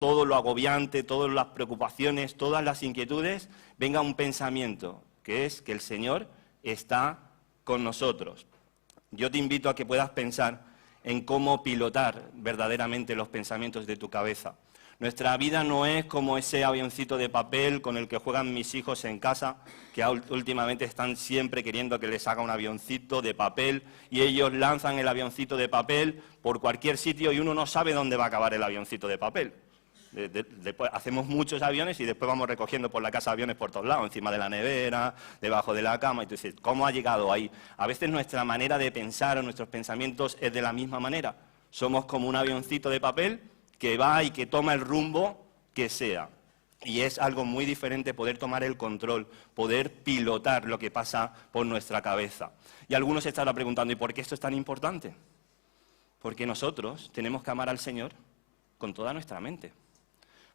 todo lo agobiante, todas las preocupaciones, todas las inquietudes, venga un pensamiento, que es que el Señor está con nosotros. Yo te invito a que puedas pensar en cómo pilotar verdaderamente los pensamientos de tu cabeza. Nuestra vida no es como ese avioncito de papel con el que juegan mis hijos en casa, que últimamente están siempre queriendo que les haga un avioncito de papel y ellos lanzan el avioncito de papel por cualquier sitio y uno no sabe dónde va a acabar el avioncito de papel. Después hacemos muchos aviones y después vamos recogiendo por la casa aviones por todos lados, encima de la nevera, debajo de la cama. Entonces, ¿cómo ha llegado ahí? A veces nuestra manera de pensar o nuestros pensamientos es de la misma manera. Somos como un avioncito de papel que va y que toma el rumbo que sea. Y es algo muy diferente poder tomar el control, poder pilotar lo que pasa por nuestra cabeza. Y algunos se estarán preguntando, ¿y por qué esto es tan importante? Porque nosotros tenemos que amar al Señor con toda nuestra mente.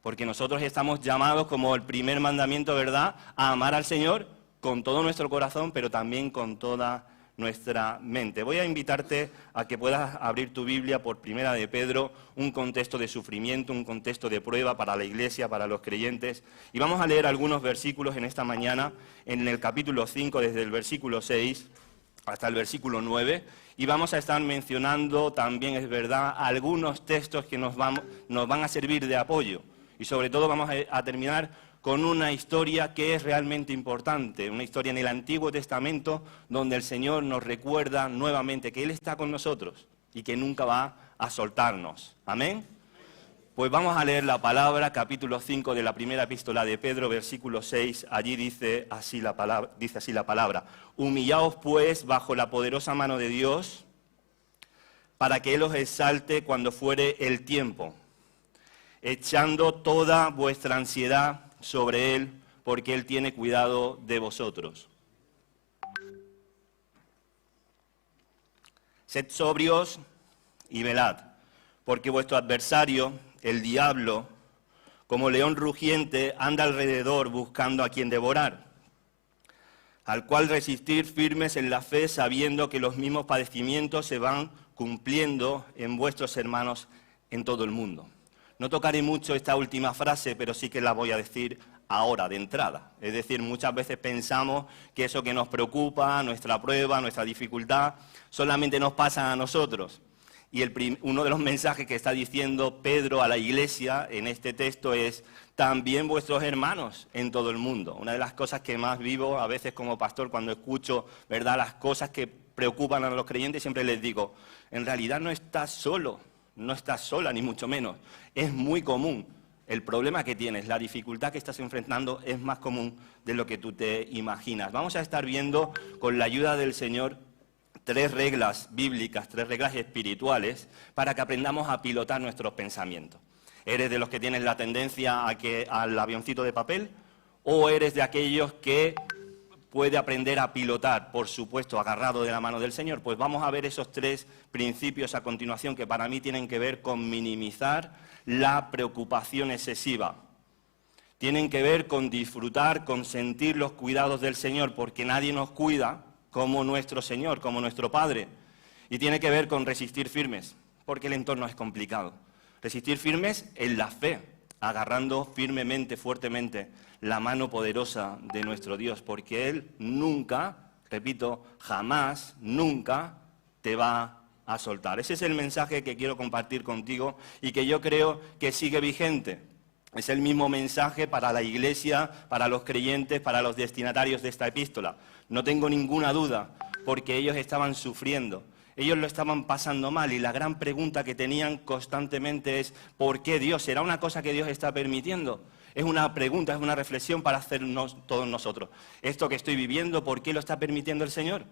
Porque nosotros estamos llamados, como el primer mandamiento, ¿verdad?, a amar al Señor con todo nuestro corazón, pero también con toda nuestra mente. Voy a invitarte a que puedas abrir tu Biblia por Primera de Pedro, un contexto de sufrimiento, un contexto de prueba para la Iglesia, para los creyentes. Y vamos a leer algunos versículos en esta mañana, en el capítulo 5, desde el versículo 6 hasta el versículo 9. Y vamos a estar mencionando también, es verdad, algunos textos que nos van a servir de apoyo. Y sobre todo vamos a terminar con una historia que es realmente importante, una historia en el Antiguo Testamento donde el Señor nos recuerda nuevamente que Él está con nosotros y que nunca va a soltarnos. ¿Amén? Pues vamos a leer la palabra, capítulo 5 de la primera epístola de Pedro, versículo 6, allí dice así la palabra. Humillaos pues bajo la poderosa mano de Dios, para que Él os exalte cuando fuere el tiempo, echando toda vuestra ansiedad sobre Él, porque Él tiene cuidado de vosotros. Sed sobrios y velad, porque vuestro adversario, el diablo, como león rugiente, anda alrededor buscando a quien devorar, al cual resistir firmes en la fe, sabiendo que los mismos padecimientos se van cumpliendo en vuestros hermanos en todo el mundo. No tocaré mucho esta última frase, pero sí que la voy a decir ahora, de entrada. Es decir, muchas veces pensamos que eso que nos preocupa, nuestra prueba, nuestra dificultad, solamente nos pasa a nosotros. Y uno de los mensajes que está diciendo Pedro a la Iglesia en este texto es también vuestros hermanos en todo el mundo. Una de las cosas que más vivo a veces como pastor cuando escucho, ¿verdad?, las cosas que preocupan a los creyentes, siempre les digo, en realidad no estás solo. No estás sola, ni mucho menos. Es muy común. El problema que tienes, la dificultad que estás enfrentando es más común de lo que tú te imaginas. Vamos a estar viendo, con la ayuda del Señor, 3 reglas bíblicas, 3 reglas espirituales, para que aprendamos a pilotar nuestros pensamientos. ¿Eres de los que tienes la tendencia al avioncito de papel? ¿O eres de aquellos que puede aprender a pilotar, por supuesto, agarrado de la mano del Señor? Pues vamos a ver esos 3 principios a continuación que para mí tienen que ver con minimizar la preocupación excesiva. Tienen que ver con disfrutar, con sentir los cuidados del Señor, porque nadie nos cuida como nuestro Señor, como nuestro Padre. Y tiene que ver con resistir firmes, porque el entorno es complicado. Resistir firmes en la fe, agarrando firmemente, fuertemente, la mano poderosa de nuestro Dios, porque Él nunca, repito, jamás, nunca te va a soltar. Ese es el mensaje que quiero compartir contigo y que yo creo que sigue vigente. Es el mismo mensaje para la Iglesia, para los creyentes, para los destinatarios de esta epístola. No tengo ninguna duda, porque ellos estaban sufriendo. Ellos lo estaban pasando mal y la gran pregunta que tenían constantemente es ¿por qué Dios? ¿Será una cosa que Dios está permitiendo? Es una pregunta, es una reflexión para hacernos todos nosotros. ¿Esto que estoy viviendo, por qué lo está permitiendo el Señor?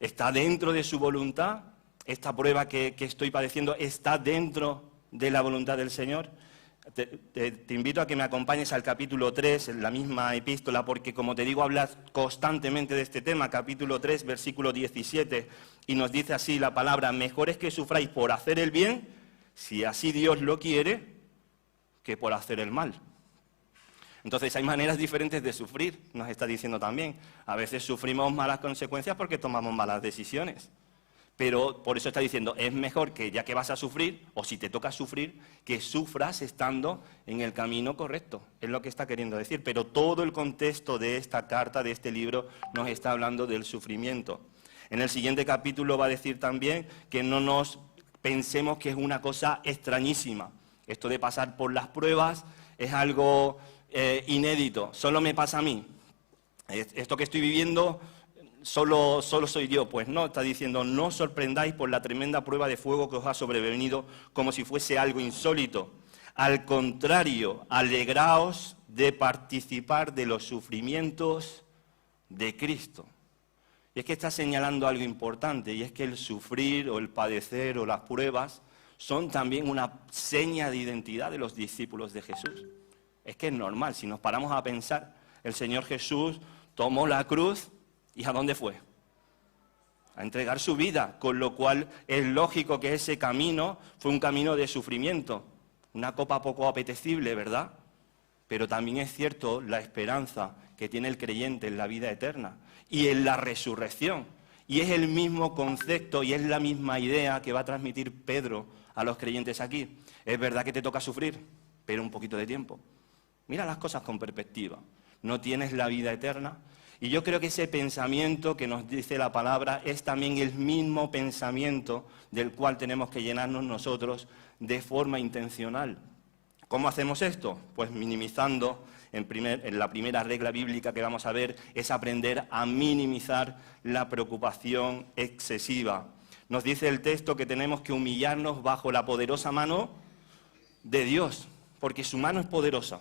¿Está dentro de su voluntad? ¿Esta prueba que estoy padeciendo está dentro de la voluntad del Señor? Te invito a que me acompañes al capítulo 3, en la misma epístola, porque como te digo, hablas constantemente de este tema, capítulo 3, versículo 17, y nos dice así la palabra: mejor es que sufráis por hacer el bien, si así Dios lo quiere, que por hacer el mal. Entonces hay maneras diferentes de sufrir, nos está diciendo también. A veces sufrimos malas consecuencias porque tomamos malas decisiones. Pero por eso está diciendo, es mejor que ya que vas a sufrir, o si te toca sufrir, que sufras estando en el camino correcto. Es lo que está queriendo decir. Pero todo el contexto de esta carta, de este libro, nos está hablando del sufrimiento. En el siguiente capítulo va a decir también que no nos pensemos que es una cosa extrañísima. Esto de pasar por las pruebas es algo inédito. Solo me pasa a mí. Esto que estoy viviendo... Solo soy yo. Pues no, está diciendo, no os sorprendáis por la tremenda prueba de fuego que os ha sobrevenido como si fuese algo insólito. Al contrario, alegraos de participar de los sufrimientos de Cristo. Y es que está señalando algo importante, y es que el sufrir o el padecer o las pruebas son también una seña de identidad de los discípulos de Jesús. Es que es normal, si nos paramos a pensar, el Señor Jesús tomó la cruz. ¿Y a dónde fue? A entregar su vida, con lo cual es lógico que ese camino fue un camino de sufrimiento, una copa poco apetecible, ¿verdad? Pero también es cierto la esperanza que tiene el creyente en la vida eterna y en la resurrección. Y es el mismo concepto y es la misma idea que va a transmitir Pedro a los creyentes aquí. Es verdad que te toca sufrir, pero un poquito de tiempo. Mira las cosas con perspectiva. No tienes la vida eterna. Y yo creo que ese pensamiento que nos dice la palabra es también el mismo pensamiento del cual tenemos que llenarnos nosotros de forma intencional. ¿Cómo hacemos esto? Pues minimizando, en la primera regla bíblica que vamos a ver, es aprender a minimizar la preocupación excesiva. Nos dice el texto que tenemos que humillarnos bajo la poderosa mano de Dios, porque su mano es poderosa.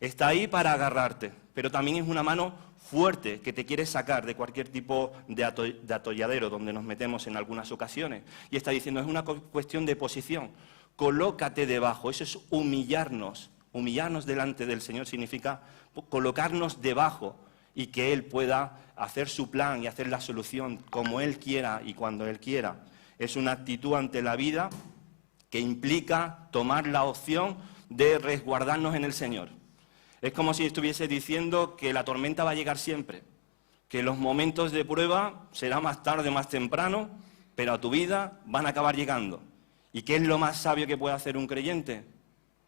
Está ahí para agarrarte, pero también es una mano fuerte que te quiere sacar de cualquier tipo de atolladero donde nos metemos en algunas ocasiones. Y está diciendo, es una cuestión de posición. Colócate debajo, eso es humillarnos. Humillarnos delante del Señor significa colocarnos debajo y que Él pueda hacer su plan y hacer la solución como Él quiera y cuando Él quiera. Es una actitud ante la vida que implica tomar la opción de resguardarnos en el Señor. Es como si estuviese diciendo que la tormenta va a llegar siempre, que los momentos de prueba será más tarde, más temprano, pero a tu vida van a acabar llegando. ¿Y qué es lo más sabio que puede hacer un creyente?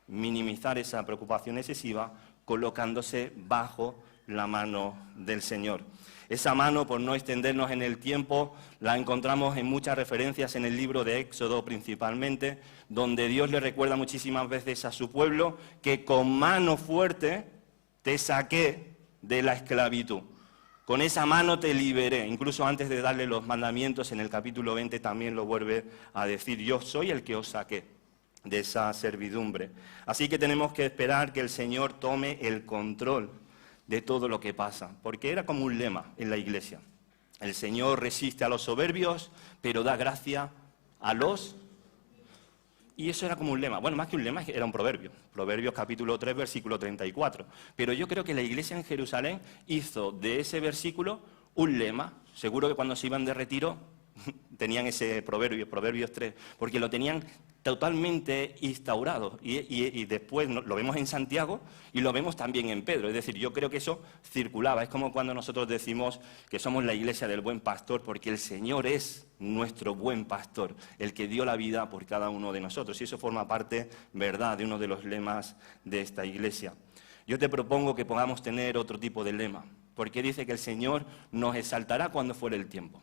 Minimizar esa preocupación excesiva colocándose bajo la mano del Señor. Esa mano, por no extendernos en el tiempo, la encontramos en muchas referencias en el libro de Éxodo principalmente, donde Dios le recuerda muchísimas veces a su pueblo que con mano fuerte te saqué de la esclavitud. Con esa mano te liberé. Incluso antes de darle los mandamientos, en el capítulo 20 también lo vuelve a decir, yo soy el que os saqué de esa servidumbre. Así que tenemos que esperar que el Señor tome el control de todo lo que pasa, porque era como un lema en la iglesia. El Señor resiste a los soberbios, pero da gracia a los... Y eso era como un lema. Bueno, más que un lema, era un proverbio. Proverbios capítulo 3, versículo 34. Pero yo creo que la iglesia en Jerusalén hizo de ese versículo un lema. Seguro que cuando se iban de retiro tenían ese proverbio, Proverbios 3, porque lo tenían totalmente instaurado. Y después lo vemos en Santiago y lo vemos también en Pedro. Es decir, yo creo que eso circulaba. Es como cuando nosotros decimos que somos la iglesia del buen pastor, porque el Señor es nuestro buen pastor, el que dio la vida por cada uno de nosotros. Y eso forma parte, verdad, de uno de los lemas de esta iglesia. Yo te propongo que podamos tener otro tipo de lema, porque dice que el Señor nos exaltará cuando fuere el tiempo,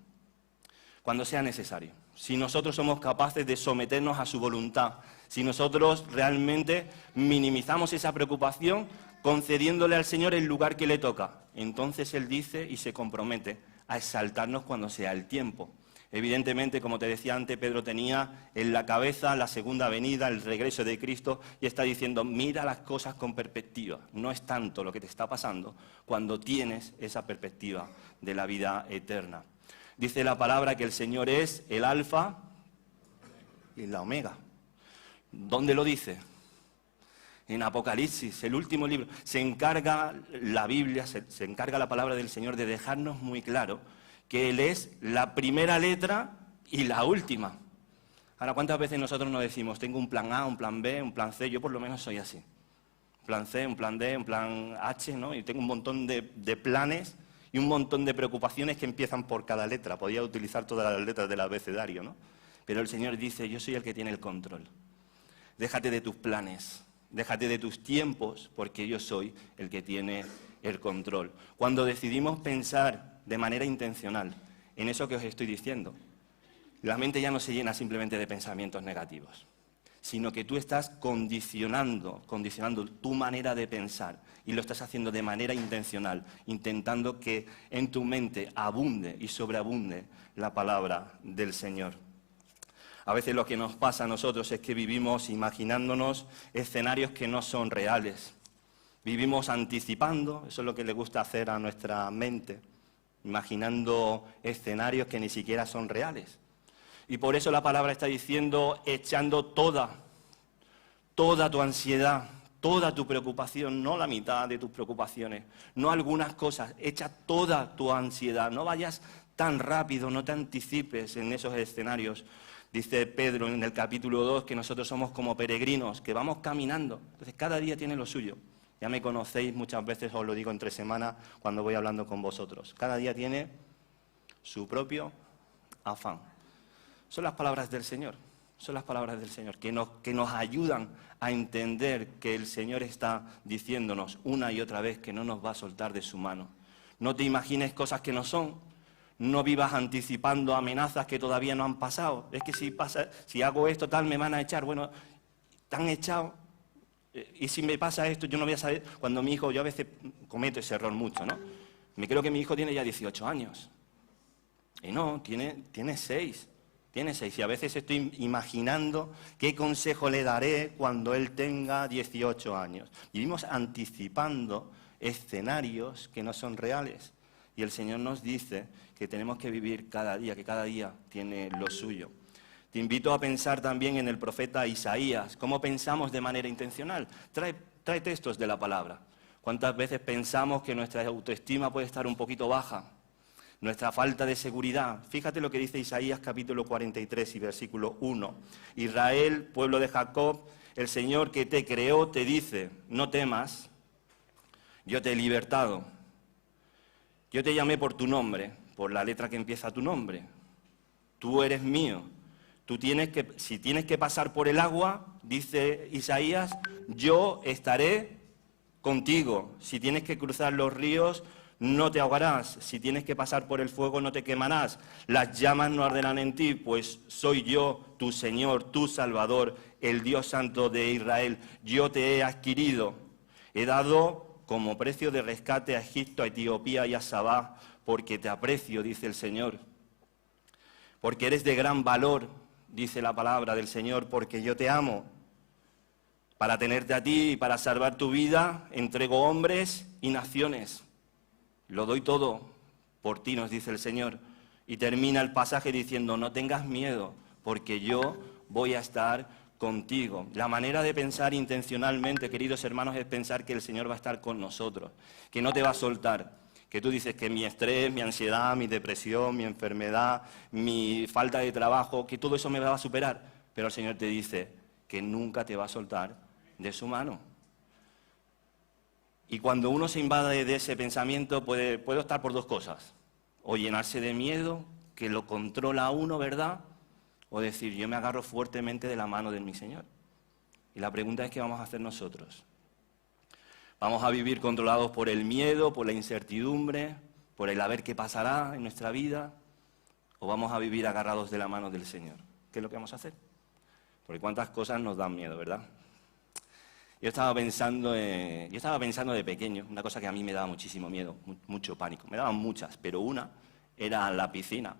cuando sea necesario. Si nosotros somos capaces de someternos a su voluntad, si nosotros realmente minimizamos esa preocupación, concediéndole al Señor el lugar que le toca, entonces Él dice y se compromete a exaltarnos cuando sea el tiempo. Evidentemente, como te decía antes, Pedro tenía en la cabeza la segunda venida, el regreso de Cristo, y está diciendo, mira las cosas con perspectiva. No es tanto lo que te está pasando cuando tienes esa perspectiva de la vida eterna. Dice la palabra que el Señor es el alfa y la omega. ¿Dónde lo dice? En Apocalipsis, el último libro. Se encarga la Biblia, se encarga la palabra del Señor de dejarnos muy claro que Él es la primera letra y la última. Ahora, ¿cuántas veces nosotros nos decimos, tengo un plan A, un plan B, un plan C? Yo por lo menos soy así. Un plan C, un plan D, un plan H, ¿no? Y tengo un montón de planes y un montón de preocupaciones que empiezan por cada letra. Podía utilizar todas las letras del abecedario, ¿no? Pero el Señor dice, yo soy el que tiene el control. Déjate de tus planes, déjate de tus tiempos, porque yo soy el que tiene el control. Cuando decidimos pensar de manera intencional en eso que os estoy diciendo, la mente ya no se llena simplemente de pensamientos negativos, sino que tú estás condicionando tu manera de pensar y lo estás haciendo de manera intencional, intentando que en tu mente abunde y sobreabunde la palabra del Señor. A veces lo que nos pasa a nosotros es que vivimos imaginándonos escenarios que no son reales. Vivimos anticipando, eso es lo que le gusta hacer a nuestra mente, imaginando escenarios que ni siquiera son reales. Y por eso la palabra está diciendo, echando toda tu ansiedad, toda tu preocupación, no la mitad de tus preocupaciones, no algunas cosas, echa toda tu ansiedad, no vayas tan rápido, no te anticipes en esos escenarios. Dice Pedro en el capítulo 2 que nosotros somos como peregrinos, que vamos caminando, entonces cada día tiene lo suyo. Ya me conocéis, muchas veces os lo digo entre semana cuando voy hablando con vosotros. Cada día tiene su propio afán. Son las palabras del Señor, que nos ayudan a entender que el Señor está diciéndonos una y otra vez que no nos va a soltar de su mano. No te imagines cosas que no son, no vivas anticipando amenazas que todavía no han pasado. Es que si hago esto tal me van a echar, bueno, te han echado. Y si me pasa esto, yo no voy a saber. Cuando mi hijo, yo a veces cometo ese error mucho, ¿no? Me creo que mi hijo tiene ya 18 años. Y no, tiene 6. Tiene 6. Y a veces estoy imaginando qué consejo le daré cuando él tenga 18 años. Vivimos anticipando escenarios que no son reales. Y el Señor nos dice que tenemos que vivir cada día, que cada día tiene lo suyo. Te invito a pensar también en el profeta Isaías, cómo pensamos de manera intencional. Trae textos de la palabra. ¿Cuántas veces pensamos que nuestra autoestima puede estar un poquito baja? Nuestra falta de seguridad. Fíjate lo que dice Isaías capítulo 43 y versículo 1. Israel, pueblo de Jacob, el Señor que te creó te dice, no temas, yo te he libertado. Yo te llamé por tu nombre, por la letra que empieza tu nombre. Tú eres mío. Si tienes que pasar por el agua, dice Isaías, yo estaré contigo. Si tienes que cruzar los ríos, no te ahogarás. Si tienes que pasar por el fuego, no te quemarás. Las llamas no arderán en ti, pues soy yo, tu Señor, tu Salvador, el Dios Santo de Israel. Yo te he adquirido. He dado como precio de rescate a Egipto, a Etiopía y a Sabá, porque te aprecio, dice el Señor. Porque eres de gran valor, dice la palabra del Señor, porque yo te amo. Para tenerte a ti y para salvar tu vida, entrego hombres y naciones. Lo doy todo por ti, nos dice el Señor. Y termina el pasaje diciendo, no tengas miedo, porque yo voy a estar contigo. La manera de pensar intencionalmente, queridos hermanos, es pensar que el Señor va a estar con nosotros, que no te va a soltar. Que tú dices que mi estrés, mi ansiedad, mi depresión, mi enfermedad, mi falta de trabajo, que todo eso me va a superar. Pero el Señor te dice que nunca te va a soltar de su mano. Y cuando uno se invade de ese pensamiento puede optar por dos cosas. O llenarse de miedo, que lo controla a uno, ¿verdad? O decir, yo me agarro fuertemente de la mano de mi Señor. Y la pregunta es, ¿qué vamos a hacer nosotros? ¿Vamos a vivir controlados por el miedo, por la incertidumbre, por el a ver qué pasará en nuestra vida? ¿O vamos a vivir agarrados de la mano del Señor? ¿Qué es lo que vamos a hacer? Porque cuántas cosas nos dan miedo, ¿verdad? Yo estaba pensando de pequeño, una cosa que a mí me daba muchísimo miedo, mucho pánico. Me daban muchas, pero una era la piscina.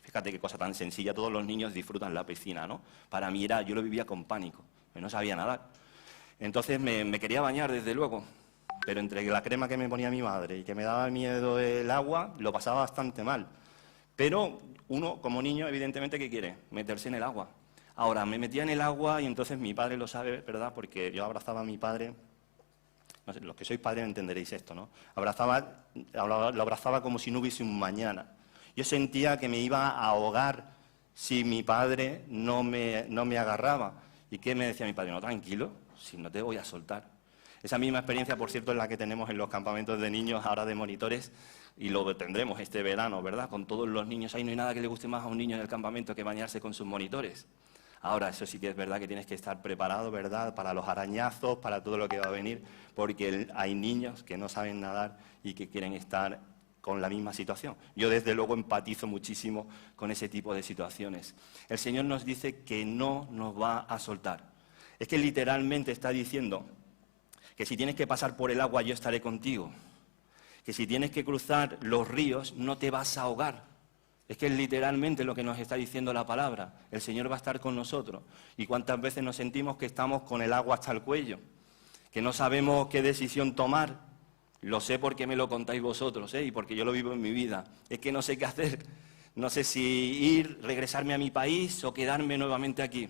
Fíjate qué cosa tan sencilla, todos los niños disfrutan la piscina, ¿no? Para mí yo lo vivía con pánico, no sabía nadar. Entonces me quería bañar, desde luego, pero entre la crema que me ponía mi madre y que me daba miedo el agua, lo pasaba bastante mal. Pero uno, como niño, evidentemente, ¿qué quiere? Meterse en el agua. Ahora, me metía en el agua y entonces mi padre lo sabe, ¿verdad? Porque yo abrazaba a mi padre, no sé, los que sois padres entenderéis esto, ¿no? Lo abrazaba como si no hubiese un mañana. Yo sentía que me iba a ahogar si mi padre no me agarraba. ¿Y qué me decía mi padre? No, tranquilo, si no te voy a soltar. Esa misma experiencia, por cierto, es la que tenemos en los campamentos de niños ahora de monitores, y lo tendremos este verano, ¿verdad? Con todos los niños. Ahí no hay nada que le guste más a un niño en el campamento que bañarse con sus monitores. Ahora, eso sí que es verdad que tienes que estar preparado, ¿verdad?, para los arañazos, para todo lo que va a venir, porque hay niños que no saben nadar y que quieren estar con la misma situación. Yo, desde luego, empatizo muchísimo con ese tipo de situaciones. El Señor nos dice que no nos va a soltar. Es que literalmente está diciendo que si tienes que pasar por el agua, yo estaré contigo. Que si tienes que cruzar los ríos, no te vas a ahogar. Es que es literalmente lo que nos está diciendo la palabra. El Señor va a estar con nosotros. ¿Y cuántas veces nos sentimos que estamos con el agua hasta el cuello? Que no sabemos qué decisión tomar. Lo sé porque me lo contáis vosotros, y porque yo lo vivo en mi vida. Es que no sé qué hacer. No sé si ir, regresarme a mi país o quedarme nuevamente aquí.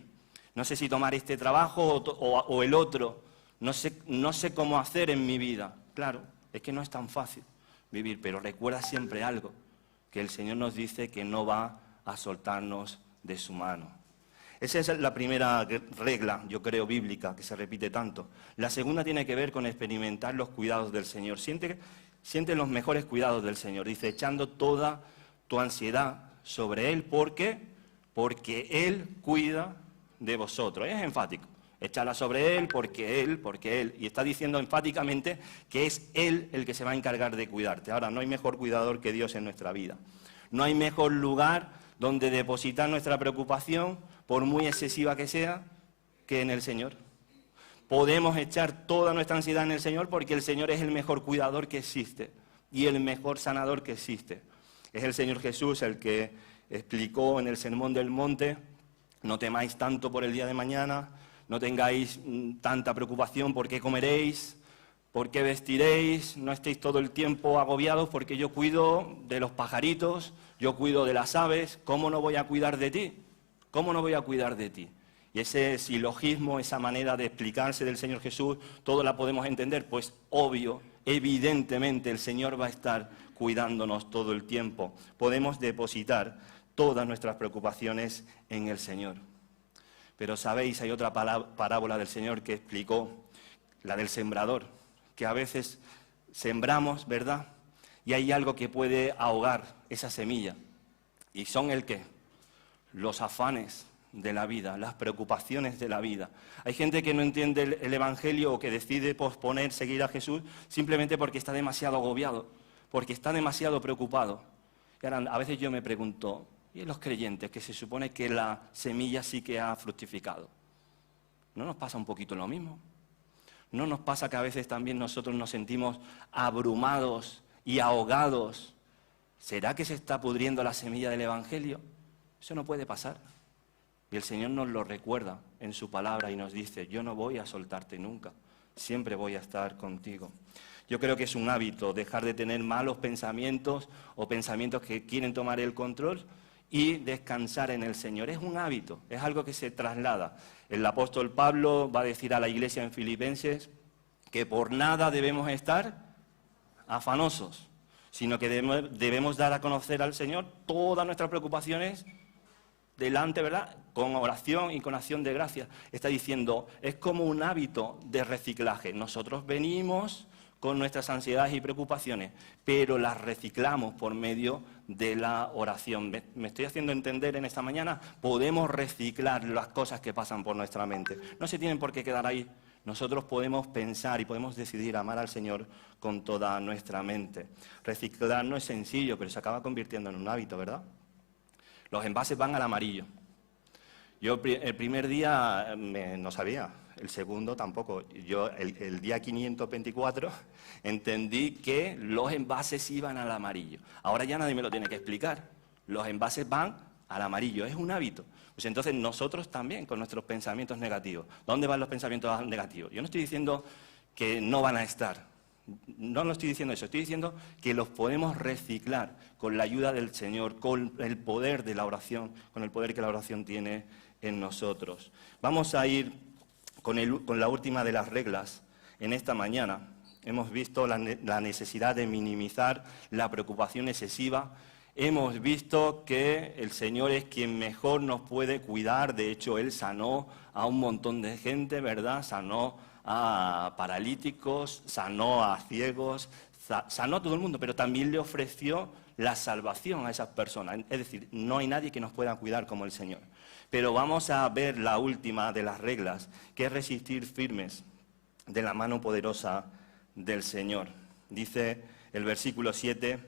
No sé si tomar este trabajo o el otro. No sé cómo hacer en mi vida. Claro, es que no es tan fácil vivir, pero recuerda siempre algo, que el Señor nos dice que no va a soltarnos de su mano. Esa es la primera regla, yo creo, bíblica, que se repite tanto. La segunda tiene que ver con experimentar los cuidados del Señor. Siente los mejores cuidados del Señor. Dice, echando toda tu ansiedad sobre Él. ¿Por qué? Porque Él cuida de vosotros. Es enfático. Échala sobre Él, porque Él. Y está diciendo enfáticamente que es Él el que se va a encargar de cuidarte. Ahora, no hay mejor cuidador que Dios en nuestra vida. No hay mejor lugar donde depositar nuestra preocupación, por muy excesiva que sea, que en el Señor. Podemos echar toda nuestra ansiedad en el Señor porque el Señor es el mejor cuidador que existe y el mejor sanador que existe. Es el Señor Jesús el que explicó en el Sermón del Monte: no temáis tanto por el día de mañana, no tengáis tanta preocupación por qué comeréis, por qué vestiréis, no estéis todo el tiempo agobiados porque yo cuido de los pajaritos, yo cuido de las aves. ¿Cómo no voy a cuidar de ti? ¿Cómo no voy a cuidar de ti? Y ese silogismo, esa manera de explicarse del Señor Jesús, ¿todo la podemos entender? Pues obvio, evidentemente el Señor va a estar cuidándonos todo el tiempo. Podemos depositar todas nuestras preocupaciones en el Señor. Pero sabéis, hay otra parábola del Señor que explicó, la del sembrador, que a veces sembramos, ¿verdad?, y hay algo que puede ahogar esa semilla. ¿Y son el qué? Los afanes de la vida, las preocupaciones de la vida. Hay gente que no entiende el Evangelio o que decide posponer seguir a Jesús simplemente porque está demasiado agobiado, porque está demasiado preocupado. Y ahora, a veces yo me pregunto, ¿y los creyentes, que se supone que la semilla sí que ha fructificado? ¿No nos pasa un poquito lo mismo? ¿No nos pasa que a veces también nosotros nos sentimos abrumados y ahogados? ¿Será que se está pudriendo la semilla del Evangelio? Eso no puede pasar. Y el Señor nos lo recuerda en su palabra y nos dice, yo no voy a soltarte nunca, siempre voy a estar contigo. Yo creo que es un hábito dejar de tener malos pensamientos o pensamientos que quieren tomar el control y descansar en el Señor. Es un hábito, es algo que se traslada. El apóstol Pablo va a decir a la iglesia en Filipenses que por nada debemos estar afanosos, sino que debemos dar a conocer al Señor todas nuestras preocupaciones delante, ¿verdad?, con oración y con acción de gracias. Está diciendo, es como un hábito de reciclaje. Nosotros venimos con nuestras ansiedades y preocupaciones, pero las reciclamos por medio de la oración. ¿Me estoy haciendo entender en esta mañana? Podemos reciclar las cosas que pasan por nuestra mente. No se tienen por qué quedar ahí. Nosotros podemos pensar y podemos decidir amar al Señor con toda nuestra mente. Reciclar no es sencillo, pero se acaba convirtiendo en un hábito, ¿verdad? Los envases van al amarillo. Yo el primer día no sabía, el segundo tampoco. Yo el día 524 entendí que los envases iban al amarillo. Ahora ya nadie me lo tiene que explicar. Los envases van al amarillo, es un hábito. Pues entonces nosotros también con nuestros pensamientos negativos. ¿Dónde van los pensamientos negativos? Yo no estoy diciendo que no van a estar. No estoy diciendo eso, estoy diciendo que los podemos reciclar con la ayuda del Señor, con el poder de la oración, con el poder que la oración tiene en nosotros. Vamos a ir con la última de las reglas en esta mañana. Hemos visto la necesidad de minimizar la preocupación excesiva. Hemos visto que el Señor es quien mejor nos puede cuidar. De hecho, Él sanó a un montón de gente, ¿verdad? Sanó a paralíticos, sanó a ciegos, sanó a todo el mundo, pero también le ofreció la salvación a esas personas. Es decir, no hay nadie que nos pueda cuidar como el Señor. Pero vamos a ver la última de las reglas, que es resistir firmes de la mano poderosa del Señor. Dice el versículo 7,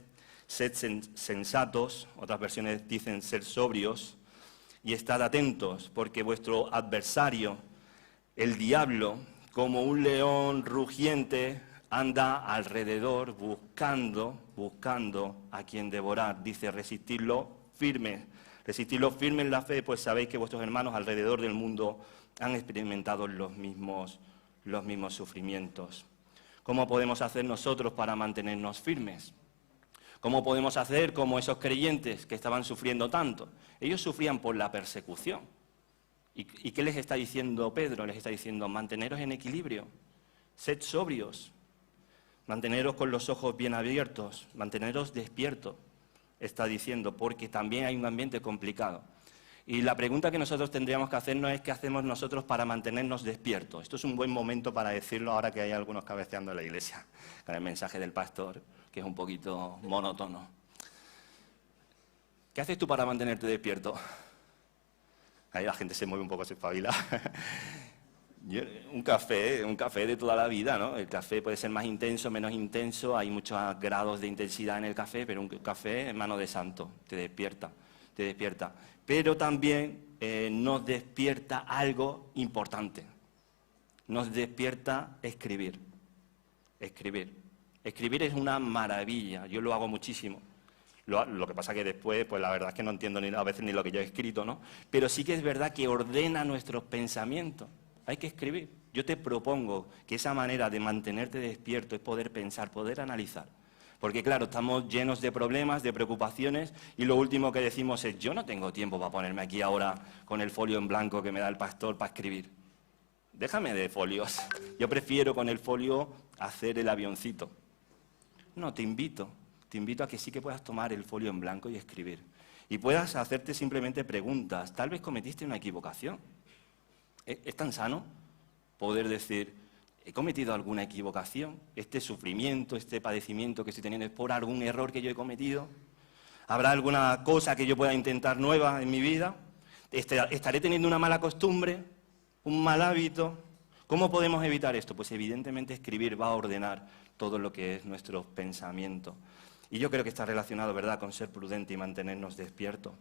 sed sensatos, otras versiones dicen ser sobrios, y estad atentos, porque vuestro adversario, el diablo, como un león rugiente, anda alrededor buscando a quien devorar. Dice, resistidlo firme en la fe, pues sabéis que vuestros hermanos alrededor del mundo han experimentado los mismos sufrimientos. ¿Cómo podemos hacer nosotros para mantenernos firmes? ¿Cómo podemos hacer como esos creyentes que estaban sufriendo tanto? Ellos sufrían por la persecución. ¿Y qué les está diciendo Pedro? Les está diciendo, manteneros en equilibrio, sed sobrios, manteneros con los ojos bien abiertos, manteneros despiertos, está diciendo, porque también hay un ambiente complicado. Y la pregunta que nosotros tendríamos que hacernos es, ¿qué hacemos nosotros para mantenernos despiertos? Esto es un buen momento para decirlo ahora que hay algunos cabeceando en la iglesia, con el mensaje del pastor, que es un poquito monótono. ¿Qué haces tú para mantenerte despierto? Ahí la gente se mueve un poco, se espabila. Un café de toda la vida, ¿no? El café puede ser más intenso, menos intenso, hay muchos grados de intensidad en el café, pero un café es mano de santo, te despierta. Pero también nos despierta algo importante, nos despierta escribir. Escribir es una maravilla, yo lo hago muchísimo. Lo que pasa que después, pues la verdad es que no entiendo a veces ni lo que yo he escrito, ¿no? Pero sí que es verdad que ordena nuestros pensamientos. Hay que escribir. Yo te propongo que esa manera de mantenerte despierto es poder pensar, poder analizar. Porque claro, estamos llenos de problemas, de preocupaciones, y lo último que decimos es, yo no tengo tiempo para ponerme aquí ahora con el folio en blanco que me da el pastor para escribir. Déjame de folios. Yo prefiero con el folio hacer el avioncito. No, te invito a que sí que puedas tomar el folio en blanco y escribir. Y puedas hacerte simplemente preguntas. Tal vez cometiste una equivocación. ¿Es tan sano poder decir, he cometido alguna equivocación? ¿Este sufrimiento, este padecimiento que estoy teniendo es por algún error que yo he cometido? ¿Habrá alguna cosa que yo pueda intentar nueva en mi vida? ¿Estaré teniendo una mala costumbre, un mal hábito? ¿Cómo podemos evitar esto? Pues evidentemente escribir va a ordenar todo lo que es nuestro pensamiento. Y yo creo que está relacionado, ¿verdad?, con ser prudente y mantenernos despiertos.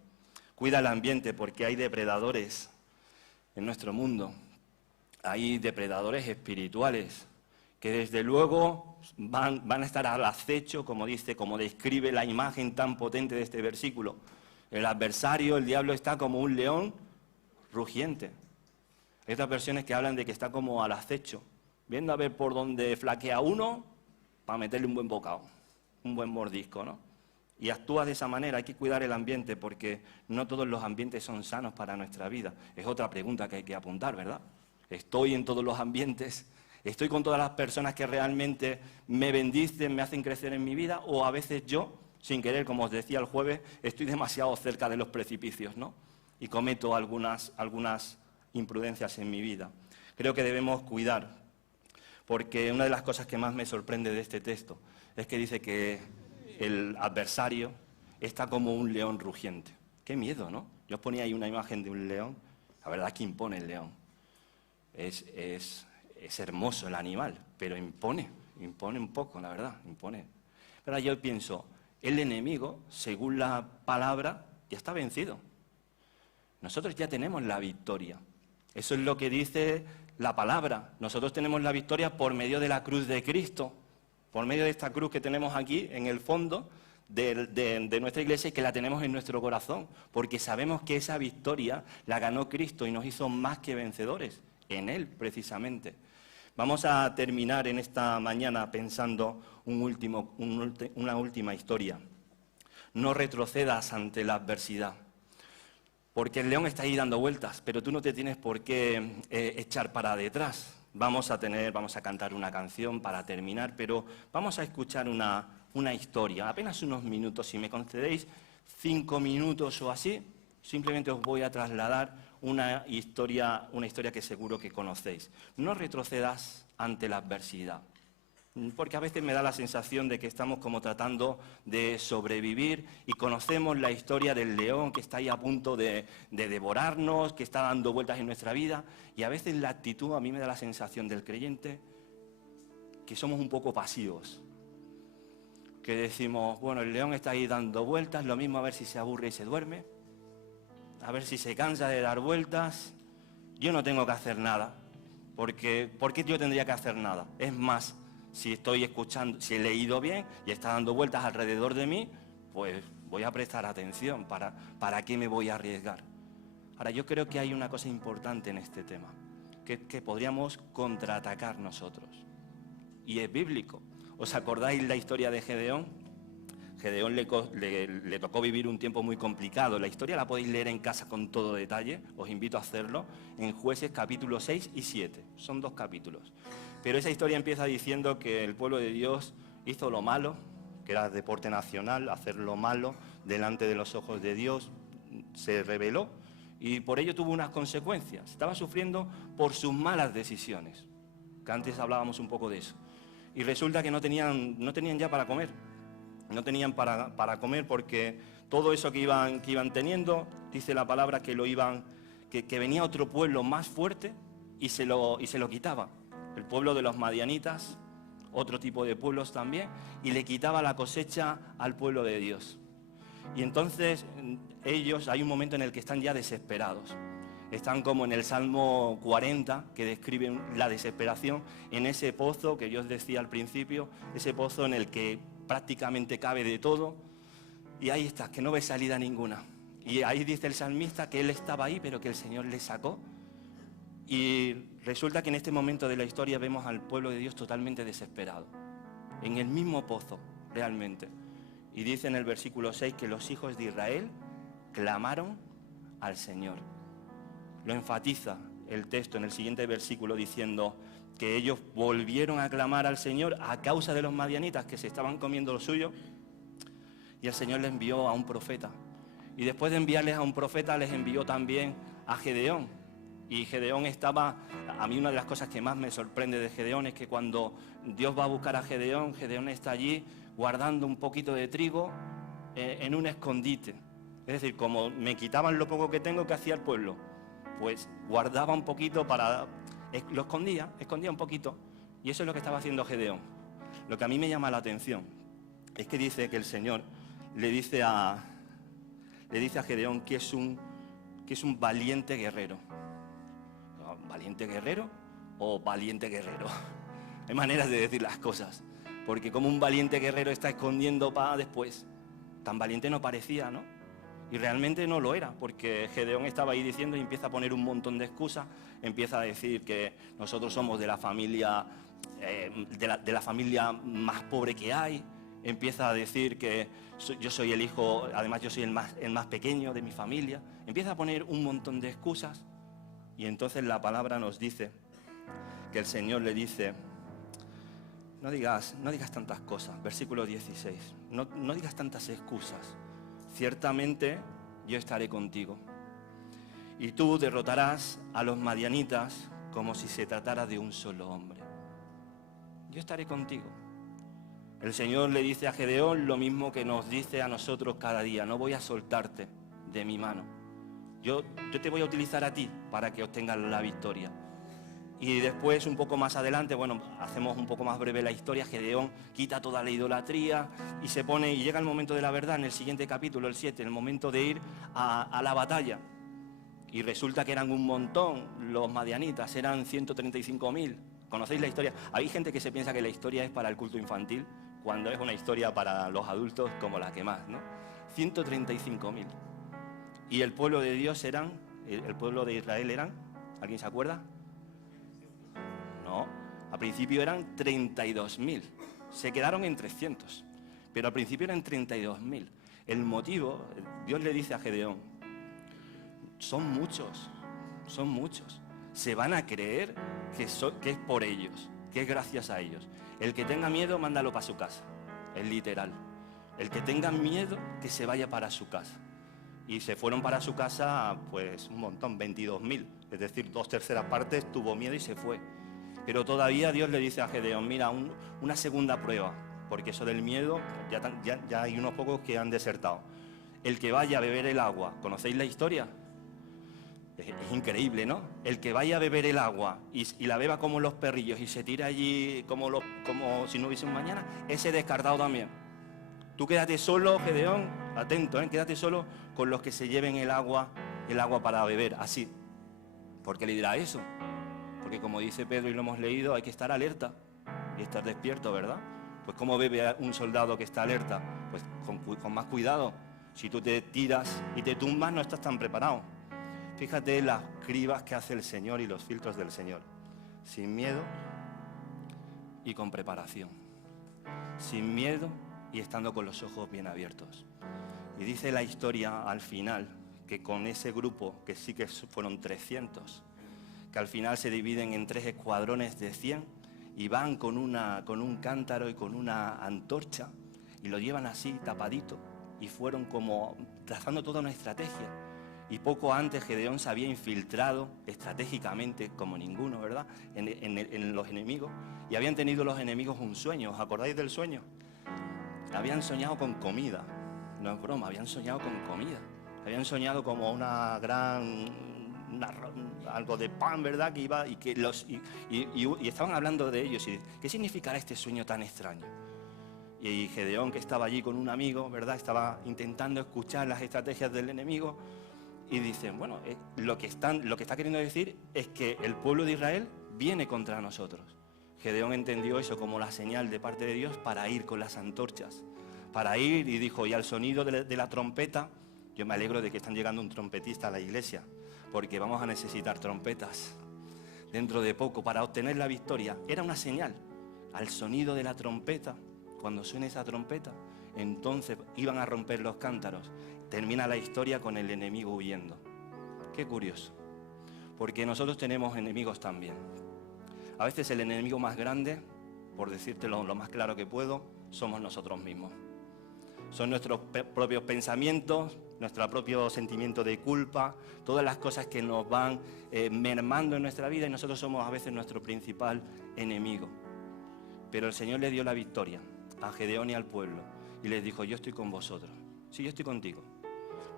Cuida el ambiente porque hay depredadores en nuestro mundo. Hay depredadores espirituales que desde luego van a estar al acecho, como dice, como describe la imagen tan potente de este versículo. El adversario, el diablo, está como un león rugiente. Hay otras versiones que hablan de que está como al acecho, viendo a ver por dónde flaquea uno para meterle un buen bocado, un buen mordisco, ¿no? Y actúa de esa manera. Hay que cuidar el ambiente porque no todos los ambientes son sanos para nuestra vida. Es otra pregunta que hay que apuntar, ¿verdad? ¿Estoy en todos los ambientes? ¿Estoy con todas las personas que realmente me bendicen, me hacen crecer en mi vida? ¿O a veces yo, sin querer, como os decía el jueves, estoy demasiado cerca de los precipicios, ¿no? Y cometo algunas imprudencias en mi vida. Creo que debemos cuidar, porque una de las cosas que más me sorprende de este texto es que dice que el adversario está como un león rugiente. Qué miedo, ¿no? Yo os ponía ahí una imagen de un león. La verdad que impone el león. Es hermoso el animal, pero impone un poco, la verdad, impone. Pero yo pienso, el enemigo, según la palabra, ya está vencido. Nosotros ya tenemos la victoria. Eso es lo que dice la palabra. Nosotros tenemos la victoria por medio de la cruz de Cristo, por medio de esta cruz que tenemos aquí en el fondo de nuestra iglesia y que la tenemos en nuestro corazón, porque sabemos que esa victoria la ganó Cristo y nos hizo más que vencedores, en Él precisamente. Vamos a terminar en esta mañana pensando una última historia. No retrocedas ante la adversidad, porque el león está ahí dando vueltas, pero tú no te tienes por qué echar para detrás. Vamos a cantar una canción para terminar, pero vamos a escuchar una historia, apenas unos minutos. Si me concedéis 5 minutos o así, simplemente os voy a trasladar una historia que seguro que conocéis. No retrocedas ante la adversidad. Porque a veces me da la sensación de que estamos como tratando de sobrevivir y conocemos la historia del león que está ahí a punto de devorarnos, que está dando vueltas en nuestra vida, y a veces la actitud a mí me da la sensación del creyente que somos un poco pasivos, que decimos, bueno, el león está ahí dando vueltas, lo mismo a ver si se aburre y se duerme, a ver si se cansa de dar vueltas, yo no tengo que hacer nada, ¿por qué yo tendría que hacer nada? Es más, si estoy escuchando, si he leído bien y está dando vueltas alrededor de mí, pues voy a prestar atención. ¿Para qué me voy a arriesgar? Ahora, yo creo que hay una cosa importante en este tema, que podríamos contraatacar nosotros. Y es bíblico. ¿Os acordáis la historia de Gedeón? Gedeón le tocó vivir un tiempo muy complicado. La historia la podéis leer en casa con todo detalle. Os invito a hacerlo en Jueces capítulos 6 y 7. Son 2 capítulos. Pero esa historia empieza diciendo que el pueblo de Dios hizo lo malo, que era deporte nacional, hacer lo malo delante de los ojos de Dios, se rebeló y por ello tuvo unas consecuencias. Estaba sufriendo por sus malas decisiones, que antes hablábamos un poco de eso. Y resulta que no tenían ya para comer, no tenían para comer porque todo eso que iban teniendo, dice la palabra que venía otro pueblo más fuerte y se lo quitaba. El pueblo de los madianitas, otro tipo de pueblos también, y le quitaba la cosecha al pueblo de Dios. Y entonces ellos, hay un momento en el que están ya desesperados. Están como en el Salmo 40, que describen la desesperación, en ese pozo que yo os decía al principio, ese pozo en el que prácticamente cabe de todo, y ahí está, que no ve salida ninguna. Y ahí dice el salmista que él estaba ahí, pero que el Señor le sacó. Y resulta que en este momento de la historia vemos al pueblo de Dios totalmente desesperado, en el mismo pozo, realmente. Y dice en el versículo 6 que los hijos de Israel clamaron al Señor. Lo enfatiza el texto en el siguiente versículo diciendo que ellos volvieron a clamar al Señor a causa de los madianitas que se estaban comiendo lo suyo, y el Señor les envió a un profeta. Y después de enviarles a un profeta, les envió también a Gedeón. Y Gedeón estaba, a mí una de las cosas que más me sorprende de Gedeón es que cuando Dios va a buscar a Gedeón, Gedeón está allí guardando un poquito de trigo en un escondite. Es decir, como me quitaban lo poco que tengo, ¿qué hacía el pueblo? Pues guardaba un poquito lo escondía un poquito. Y eso es lo que estaba haciendo Gedeón. Lo que a mí me llama la atención es que dice que el Señor le dice a Gedeón que es un valiente guerrero. ¿Valiente guerrero o valiente guerrero? Hay maneras de decir las cosas, porque como un valiente guerrero está escondiendo para después, tan valiente no parecía, ¿no? Y realmente no lo era, porque Gedeón estaba ahí diciendo y empieza a poner un montón de excusas, empieza a decir que nosotros somos de la familia, de la familia más pobre que hay, empieza a decir que yo soy el hijo, además yo soy el más pequeño de mi familia, empieza a poner un montón de excusas. Y entonces la palabra nos dice que el Señor le dice, no digas tantas cosas, versículo 16, no digas tantas excusas, ciertamente yo estaré contigo. Y tú derrotarás a los madianitas como si se tratara de un solo hombre. Yo estaré contigo. El Señor le dice a Gedeón lo mismo que nos dice a nosotros cada día, no voy a soltarte de mi mano. Yo te voy a utilizar a ti para que obtengas la victoria. Y después, un poco más adelante, bueno, hacemos un poco más breve la historia, Gedeón quita toda la idolatría y llega el momento de la verdad en el siguiente capítulo, el 7, el momento de ir a la batalla. Y resulta que eran un montón los madianitas, eran 135.000. ¿Conocéis la historia? Hay gente que se piensa que la historia es para el culto infantil, cuando es una historia para los adultos como la que más, ¿no? 135.000. Y el pueblo de Dios el pueblo de Israel eran, ¿alguien se acuerda? No, al principio eran 32.000, se quedaron en 300, pero al principio eran 32.000. El motivo, Dios le dice a Gedeón, son muchos, se van a creer que es por ellos, que es gracias a ellos. El que tenga miedo, mándalo para su casa, es literal. El que tenga miedo, que se vaya para su casa. Y se fueron para su casa, pues un montón, 22.000. Es decir, 2/3 partes tuvo miedo y se fue. Pero todavía Dios le dice a Gedeón, mira, una segunda prueba, porque eso del miedo, ya hay unos pocos que han desertado. El que vaya a beber el agua, ¿conocéis la historia? Es increíble, ¿no? El que vaya a beber el agua y la beba como los perrillos y se tira allí como si no hubiese un mañana, ese descartado también. Tú quédate solo, Gedeón, atento, quédate solo con los que se lleven el agua para beber, así. ¿Por qué le dirá eso? Porque como dice Pedro y lo hemos leído, hay que estar alerta y estar despierto, ¿verdad? Pues ¿cómo bebe un soldado que está alerta? Pues con más cuidado. Si tú te tiras y te tumbas, no estás tan preparado. Fíjate las cribas que hace el Señor y los filtros del Señor. Sin miedo y con preparación. Sin miedo y estando con los ojos bien abiertos. Y dice la historia al final que con ese grupo, que sí que fueron 300, que al final se dividen en 3 escuadrones de 100 y van con un cántaro y con una antorcha y lo llevan así tapadito y fueron como trazando toda una estrategia. Y poco antes Gedeón se había infiltrado estratégicamente como ninguno, ¿verdad?, en los enemigos, y habían tenido los enemigos un sueño. ¿Os acordáis del sueño? Habían soñado con comida, no es broma, habían soñado con comida. Habían soñado como algo de pan, ¿verdad?, que iba y estaban hablando de ellos. Y ¿qué significará este sueño tan extraño? Y Gedeón, que estaba allí con un amigo, ¿verdad?, estaba intentando escuchar las estrategias del enemigo. Y dicen, bueno, lo que está queriendo decir es que el pueblo de Israel viene contra nosotros. Gedeón entendió eso como la señal de parte de Dios para ir con las antorchas. Para ir, y dijo, y al sonido de la trompeta, yo me alegro de que están llegando un trompetista a la iglesia, porque vamos a necesitar trompetas dentro de poco para obtener la victoria. Era una señal. Al sonido de la trompeta, cuando suene esa trompeta, entonces iban a romper los cántaros. Termina la historia con el enemigo huyendo. Qué curioso, porque nosotros tenemos enemigos también. A veces el enemigo más grande, por decírtelo lo más claro que puedo, somos nosotros mismos. Son nuestros propios pensamientos, nuestro propio sentimiento de culpa, todas las cosas que nos van mermando en nuestra vida, y nosotros somos a veces nuestro principal enemigo. Pero el Señor le dio la victoria a Gedeón y al pueblo y les dijo, yo estoy con vosotros. Sí, yo estoy contigo.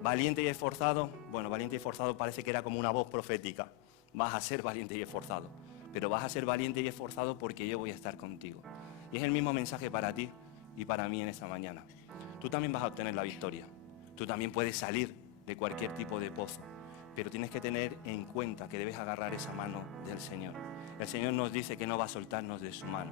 Valiente y esforzado, bueno, valiente y esforzado parece que era como una voz profética. Vas a ser valiente y esforzado, pero vas a ser valiente y esforzado porque yo voy a estar contigo. Y es el mismo mensaje para ti y para mí en esta mañana. Tú también vas a obtener la victoria. Tú también puedes salir de cualquier tipo de pozo, pero tienes que tener en cuenta que debes agarrar esa mano del Señor. El Señor nos dice que no va a soltarnos de su mano.